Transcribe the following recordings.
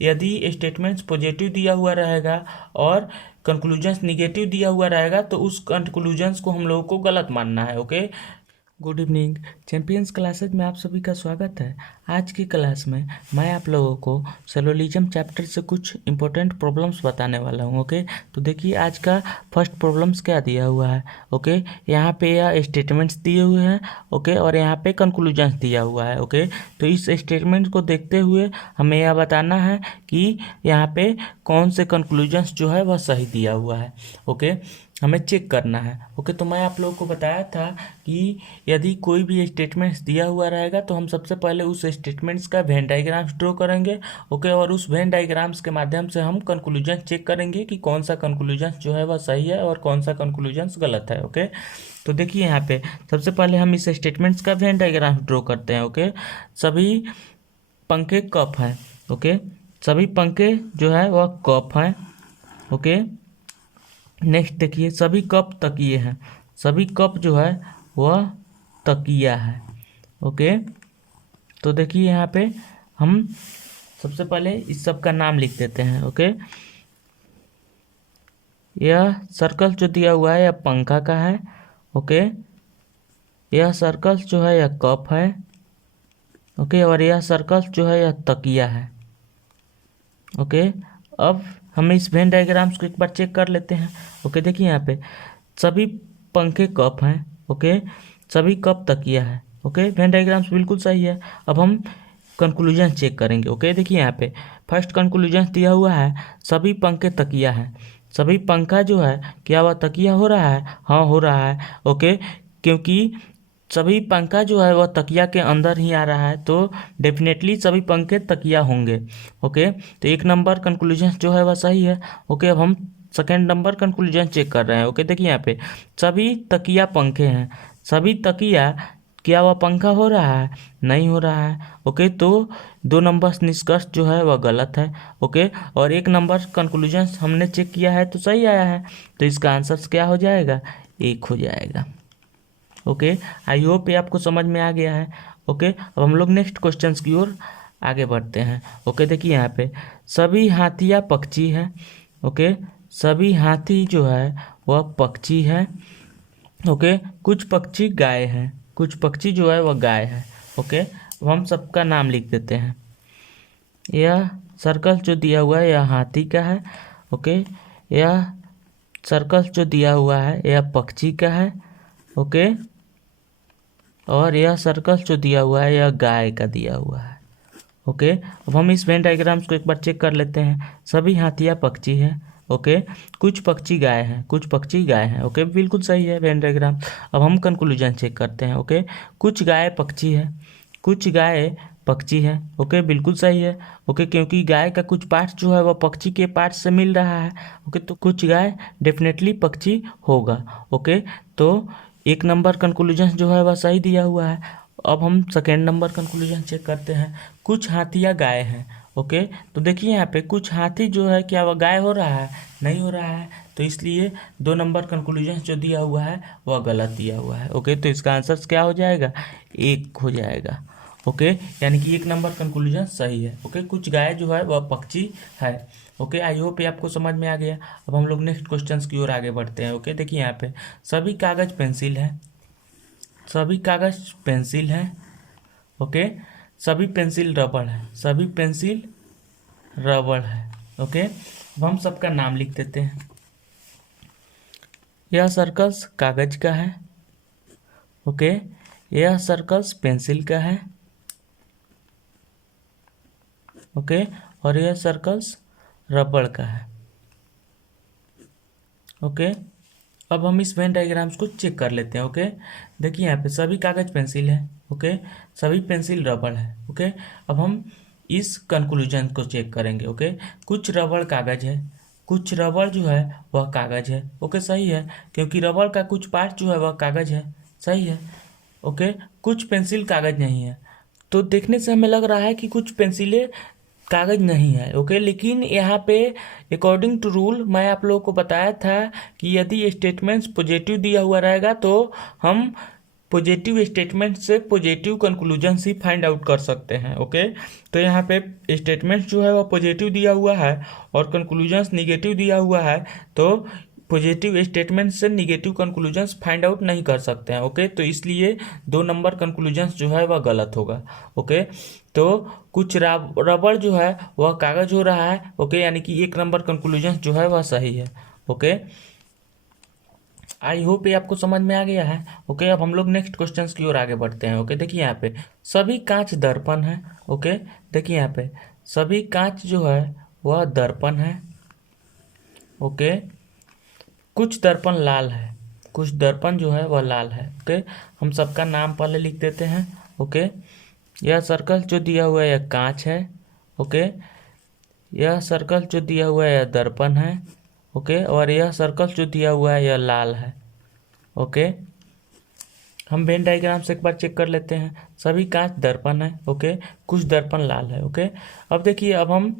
यदि statements positive दिया हुआ रहेगा और कंक्लूजन्स निगेटिव दिया हुआ रहेगा तो उस कंक्लूजन्स को हम लोगों को गलत मानना है। Okay, good evening champions classes में आप सभी का स्वागत है। आज की क्लास में मैं आप लोगों को सिलोजिज्म चैप्टर से कुछ इंपॉर्टेंट प्रॉब्लम्स बताने वाला हूं। ओके, तो देखिए आज का फर्स्ट प्रॉब्लम्स क्या दिया हुआ है। ओके, यहाँ पे यह स्टेटमेंट्स दिए हुए हैं। ओके, और यहाँ पे कंक्लूजन्स दिया हुआ है। ओके, तो इस स्टेटमेंट को देखते हुए हमें यह बताना है कि यहाँ पे कौन से कंक्लूजन्स जो है वह सही दिया हुआ है। ओके, हमें चेक करना है। ओके, तो मैं आप लोगों को बताया था कि यदि कोई भी स्टेटमेंट्स दिया हुआ रहेगा तो हम सबसे पहले उस स्टेटमेंट्स का वेन डायग्राम्स ड्रॉ करेंगे। ओके, और उस वेन डायग्राम्स के माध्यम से हम कंक्लूजन चेक करेंगे कि कौन सा कंक्लूजन जो है वह सही है और कौन सा कंक्लूजन गलत है। ओके, तो देखिए यहाँ पे सबसे पहले हम इस स्टेटमेंट्स का वेन डायग्राम ड्रॉ करते हैं। ओके, सभी पंखे कप हैं। ओके, सभी पंखे जो है वह कप हैं। ओके, नेक्स्ट देखिए सभी कप तकिए हैं। सभी कप जो है वह तकिया है। ओके, तो देखिए यहाँ पे हम सबसे पहले इस सब का नाम लिख देते हैं। ओके, यह सर्कल जो दिया हुआ है यह पंखा का है। ओके, यह सर्कल जो है यह कप है। ओके, और यह सर्कल जो है यह तकिया है। ओके, अब हम इस वेन डायग्राम्स को एक बार चेक कर लेते हैं। ओके, देखिए यहाँ पे सभी पंखे कप हैं। ओके, सभी कप तकिया है। ओके, वेन डायग्राम्स बिल्कुल सही है। अब हम कंक्लूजन चेक करेंगे। ओके, देखिए यहाँ पे फर्स्ट कंक्लूजन दिया हुआ है सभी पंखे तकिया है। सभी पंखा जो है क्या वह तकिया हो रहा है? हाँ, हो रहा है। ओके, क्योंकि सभी पंखा जो है वह तकिया के अंदर ही आ रहा है तो डेफिनेटली सभी पंखे तकिया होंगे। ओके, तो एक नंबर कंक्लूजन जो है वह सही है। ओके, अब हम सेकेंड नंबर कंक्लूजन चेक कर रहे हैं। ओके, देखिए यहाँ पे सभी तकिया पंखे हैं। सभी तकिया क्या वह पंखा हो रहा है? नहीं हो रहा है। ओके, तो 2 नंबर निष्कर्ष जो है वह गलत है। ओके, और 1 नंबर कंक्लूजन हमने चेक किया है तो सही आया है। तो इसका आंसर क्या हो जाएगा? 1 हो जाएगा। ओके, आई होप ये आपको समझ में आ गया है। ओके, अब हम लोग नेक्स्ट क्वेश्चन की ओर आगे बढ़ते हैं। ओके, देखिए यहाँ पे सभी हाथियाँ पक्षी है। ओके, सभी हाथी जो है वह पक्षी है। ओके, कुछ पक्षी गाय हैं। कुछ पक्षी जो है वह गाय है। ओके, अब हम सबका नाम लिख देते हैं। यह सर्कल जो दिया हुआ है यह हाथी का है। ओके, यह सर्कल जो दिया हुआ है यह पक्षी का है। ओके, और यह सर्कल जो दिया हुआ है यह गाय का दिया हुआ है। ओके, अब हम इस वेन डायग्राम्स को एक बार चेक कर लेते हैं। सभी हाथियाँ पक्षी हैं। ओके, कुछ पक्षी गाय हैं। कुछ पक्षी गाय हैं। ओके, बिल्कुल सही है वेन डायग्राम। अब हम कंक्लूजन चेक करते हैं। ओके, कुछ गाय पक्षी है। कुछ गाय पक्षी है। ओके, बिल्कुल सही है। ओके, क्योंकि गाय का कुछ पार्ट जो है वह पक्षी के पार्ट से मिल रहा है। ओके, तो कुछ गाय डेफिनेटली पक्षी होगा। ओके, तो 1 नंबर कंक्लूजन जो है वह सही दिया हुआ है। अब हम सेकेंड नंबर कंक्लूजन चेक करते हैं। कुछ हाथियाँ गाय हैं। ओके, तो देखिए यहाँ पे कुछ हाथी जो है क्या वह गाय हो रहा है? नहीं हो रहा है। तो इसलिए 2 नंबर कंक्लूजन जो दिया हुआ है वह गलत दिया हुआ है। ओके, तो इसका आंसर क्या हो जाएगा? 1 हो जाएगा। ओके, यानी कि 1 नंबर कंक्लूजन सही है। ओके, कुछ गाय जो है वह पक्षी है। ओके, आई होप ये आपको समझ में आ गया। अब हम लोग नेक्स्ट क्वेश्चन की ओर आगे बढ़ते हैं। ओके, देखिए यहाँ पे सभी कागज पेंसिल है। सभी कागज पेंसिल है। ओके, सभी पेंसिल रबड़ है। सभी पेंसिल रबड़ है। ओके, अब हम सबका नाम लिख देते हैं। यह सर्कल्स कागज का है। ओके, यह सर्कल्स पेंसिल का है। ओके, और यह सर्कल्स रबड़ का है। ओके, अब हम इस वेन डायग्राम्स को चेक कर लेते हैं। ओके, देखिए यहाँ पे सभी कागज पेंसिल है। ओके, सभी पेंसिल रबड़ है। ओके, अब हम इस कंक्लूजन को चेक करेंगे। ओके, कुछ रबड़ कागज है। कुछ रबड़ जो है वह कागज है। ओके, सही है, क्योंकि रबड़ का कुछ पार्ट जो है वह कागज है। सही है। ओके, कुछ पेंसिल कागज नहीं है। तो देखने से हमें लग रहा है कि कुछ पेंसिलें कागज नहीं है। ओके, लेकिन यहाँ पे अकॉर्डिंग टू रूल मैं आप लोगों को बताया था कि यदि स्टेटमेंट्स पॉजिटिव दिया हुआ रहेगा तो हम पॉजिटिव स्टेटमेंट से पॉजिटिव कंक्लूजन ही फाइंड आउट कर सकते हैं। ओके, तो यहाँ पे स्टेटमेंट जो है वह पॉजिटिव दिया हुआ है और कंक्लूजन्स निगेटिव दिया हुआ है, तो पॉजिटिव स्टेटमेंट से निगेटिव कंक्लूजन्स फाइंड आउट नहीं कर सकते हैं। ओके, तो इसलिए 2 नंबर कंक्लूजन्स जो है वह गलत होगा। ओके, तो कुछ रबड़ जो है वह कागज हो रहा है। ओके, यानी कि 1 नंबर कंक्लूजन्स जो है वह सही है। ओके, आई होप ये आपको समझ में आ गया है। ओके, अब हम लोग नेक्स्ट क्वेश्चंस की ओर आगे बढ़ते हैं। ओके, देखिए यहाँ पे सभी कांच दर्पण है। ओके, देखिए यहाँ पे सभी कांच जो है वह दर्पण है। ओके, कुछ दर्पण लाल है, कुछ दर्पण जो है वह लाल है। ओके, हम सबका नाम पहले लिख देते हैं। ओके, यह सर्कल जो दिया हुआ है यह कांच है। ओके, यह सर्कल जो दिया हुआ है यह दर्पण है। ओके, और यह सर्कल जो दिया हुआ है यह लाल है। ओके, हम वेन डायग्राम से एक बार चेक कर लेते हैं। सभी कांच दर्पण है। ओके, कुछ दर्पण लाल है। ओके, अब देखिए, अब हम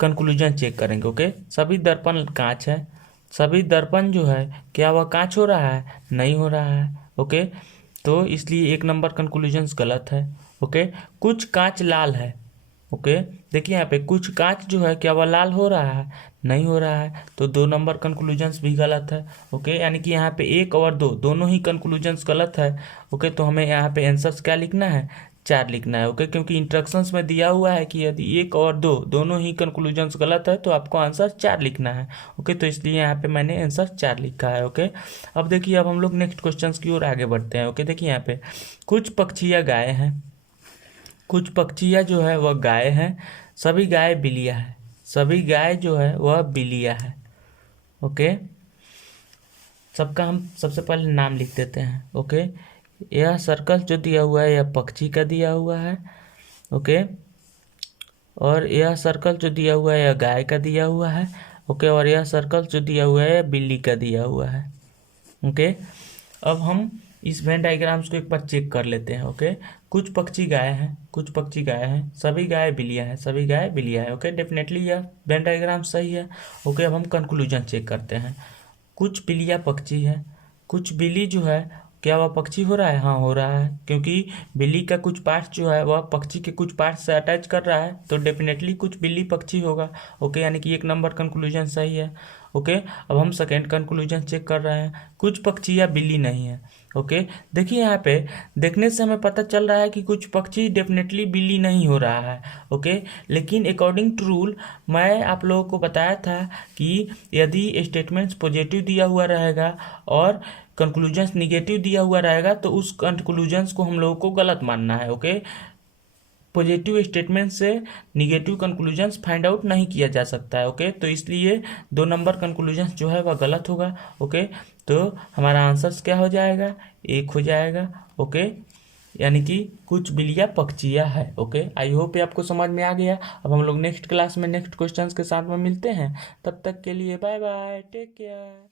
कंक्लूजन चेक करेंगे। ओके, सभी दर्पण कांच है, सभी दर्पण जो है क्या वह कांच हो रहा है? नहीं हो रहा है। ओके, तो इसलिए 1 नंबर कंक्लूजन्स गलत है। ओके, कुछ कांच लाल है। ओके, देखिए यहाँ पे कुछ कांच जो है क्या वह लाल हो रहा है? नहीं हो रहा है, तो 2 नंबर कंक्लूजन्स भी गलत है। ओके, यानी कि यहाँ पे 1 और 2 दोनों ही कंक्लूजन्स गलत है। ओके, तो हमें यहाँ पे आंसर्स क्या लिखना है? 4 लिखना है। ओके, क्योंकि इंस्ट्रक्शंस में दिया हुआ है कि यदि 1 और 2 दोनों ही कंक्लूजन्स गलत है तो आपको आंसर 4 लिखना है। ओके, तो इसलिए यहाँ पे मैंने आंसर 4 लिखा है। ओके, अब देखिए, अब हम लोग नेक्स्ट क्वेश्चन की ओर आगे बढ़ते हैं। ओके, देखिए यहाँ पे कुछ पक्षियाँ गाय हैं, कुछ पक्षियाँ जो है वह गाय हैं, सभी गाय बिल्लियाँ हैं, सभी गाय जो है वह बिल्लियाँ है। ओके, सबका हम सबसे पहले नाम लिख देते हैं। ओके, यह सर्कल जो दिया हुआ है यह पक्षी का दिया हुआ है। ओके, और यह सर्कल जो दिया हुआ है यह गाय का दिया हुआ है। ओके, और यह सर्कल जो दिया हुआ है यह बिल्ली का दिया हुआ है। ओके, अब हम इस वेन डायग्राम्स को एक बार चेक कर लेते हैं। ओके, कुछ पक्षी गाय हैं, कुछ पक्षी गाय हैं, सभी गाय बिल्लियाँ हैं, सभी गाय बिल्लियाँ हैं। ओके, डेफिनेटली यह वेन डायग्राम सही है। ओके, अब हम कंक्लूजन चेक करते हैं। कुछ बिल्लियाँ पक्षी है, कुछ बिल्ली जो है क्या वह पक्षी हो रहा है? हाँ, हो रहा है, क्योंकि बिल्ली का कुछ पार्ट जो है वह पक्षी के कुछ पार्ट से अटैच कर रहा है, तो डेफिनेटली कुछ बिल्ली पक्षी होगा। ओके, यानी कि 1 नंबर कंक्लूजन सही है। ओके, अब हम सेकेंड कंक्लूजन चेक कर रहे हैं। कुछ पक्षियाँ बिल्ली नहीं है। ओके, देखिए यहाँ पे देखने से हमें पता चल रहा है कि कुछ पक्षी डेफिनेटली बिल्ली नहीं हो रहा है। ओके, लेकिन अकॉर्डिंग टू रूल मैं आप लोगों को बताया था कि यदि स्टेटमेंट्स पॉजिटिव दिया हुआ रहेगा और कंक्लूजन्स निगेटिव दिया हुआ रहेगा तो उस कंक्लूजन्स को हम लोगों को गलत मानना है। ओके, पॉजिटिव स्टेटमेंट से निगेटिव कंक्लूजन्स फाइंड आउट नहीं किया जा सकता है। ओके, तो इसलिए 2 नंबर कंक्लूजन्स जो है वह गलत होगा। ओके, तो हमारा आंसर्स क्या हो जाएगा? 1 हो जाएगा। ओके, यानी कि कुछ बिल्लियाँ पक्षियाँ है। ओके, आई होप ये आपको समझ में आ गया। अब हम लोग नेक्स्ट क्लास में नेक्स्ट क्वेश्चंस के साथ में मिलते हैं। तब तक के लिए बाय बाय, टेक केयर।